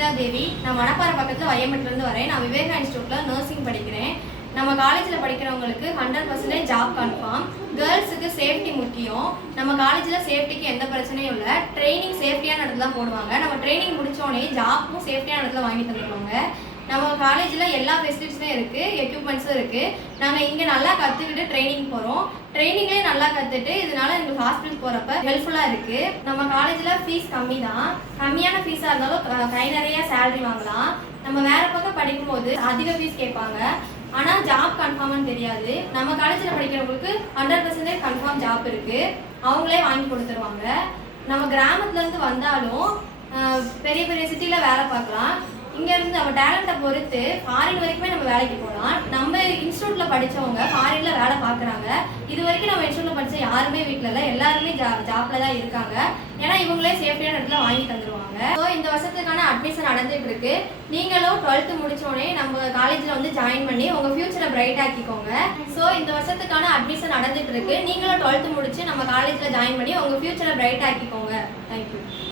சங்கீதா தேவி. நான் மணப்பாறை பக்கத்தில் வையம்பட்டிலேருந்து வரேன். நான் விவேகா இன்ஸ்டியூட்டில் நர்சிங் படிக்கிறேன். நம்ம காலேஜில் படிக்கிறவங்களுக்கு 100% ஜாப் கன்ஃபார்ம். கேர்ள்ஸுக்கு சேஃப்டி முக்கியம். நம்ம காலேஜில் சேஃப்டிக்கு எந்த பிரச்சனையும் இல்லை. ட்ரைனிங் சேஃப்டியான இடத்துல தான் போடுவாங்க. நம்ம ட்ரைனிங் முடித்தோடனே ஜாப்பும் சேஃப்டியான இடத்துல வாங்கி தந்துடுவாங்க. நம்ம காலேஜில் எல்லா ஃபெசிலிட்டிஸுமே இருக்குது, எக்யூப்மெண்ட்ஸும் இருக்குது. நாங்கள் இங்கே நல்லா கற்றுக்கிட்டு ட்ரைனிங் போகிறோம். ட்ரைனிங்லேயே நல்லா கற்றுட்டு இதனால எங்களுக்கு ஹாஸ்பிட்டல் போகிறப்ப ஹெல்ப்ஃபுல்லாக இருக்குது. நம்ம காலேஜில் ஃபீஸ் கம்மி தான். கம்மியான ஃபீஸாக இருந்தாலும் கை நிறைய சேலரி வாங்கலாம். நம்ம வேறு பக்கம் படிக்கும்போது அதிக ஃபீஸ் கேட்பாங்க. ஆனால் ஜாப் கன்ஃபார்ம்னு தெரியாது. நம்ம காலேஜில் படிக்கிறவங்களுக்கு 100% கன்ஃபார்ம் ஜாப் இருக்குது. அவங்களே வாங்கி கொடுத்துருவாங்க. நம்ம கிராமத்துலேருந்து வந்தாலும் பெரிய பெரிய சிட்டியில் வேலை பார்க்கலாம். இங்கேருந்து நம்ம டேலண்ட்டை பொறுத்து ஃபாரின் வரைக்குமே நம்ம வேலைக்கு போகலாம். நம்ம இன்ஸ்டியூட்டில் படித்தவங்க ஃபாரினில் வேலை பார்க்குறாங்க. இது வரைக்கும் நம்ம இன்ஸ்டியூட்டில் படித்த யாருமே வீட்டில் இல்லை, எல்லாருமே ஜாப்பில் தான் இருக்காங்க. ஏன்னா இவங்களே சேஃப்டியான இடத்துல வாங்கி தந்துடுவாங்க. ஸோ இந்த வருஷத்துக்கான அட்மிஷன் நடந்துகிட்டு இருக்கு. நீங்களும் 12th முடித்தோடனே நம்ம காலேஜில் வந்து ஜாயின் பண்ணி உங்கள் ஃபியூச்சரை பிரைட் ஆக்கிக்கோங்க. ஸோ இந்த வருஷத்துக்கான அட்மிஷன் நடந்துகிட்டு இருக்கு. நீங்களும் 12th முடிச்சு நம்ம காலேஜில் ஜாயின் பண்ணி உங்கள் ஃபியூச்சரை பிரைட் ஆக்கிக்கோங்க. தேங்க்யூ.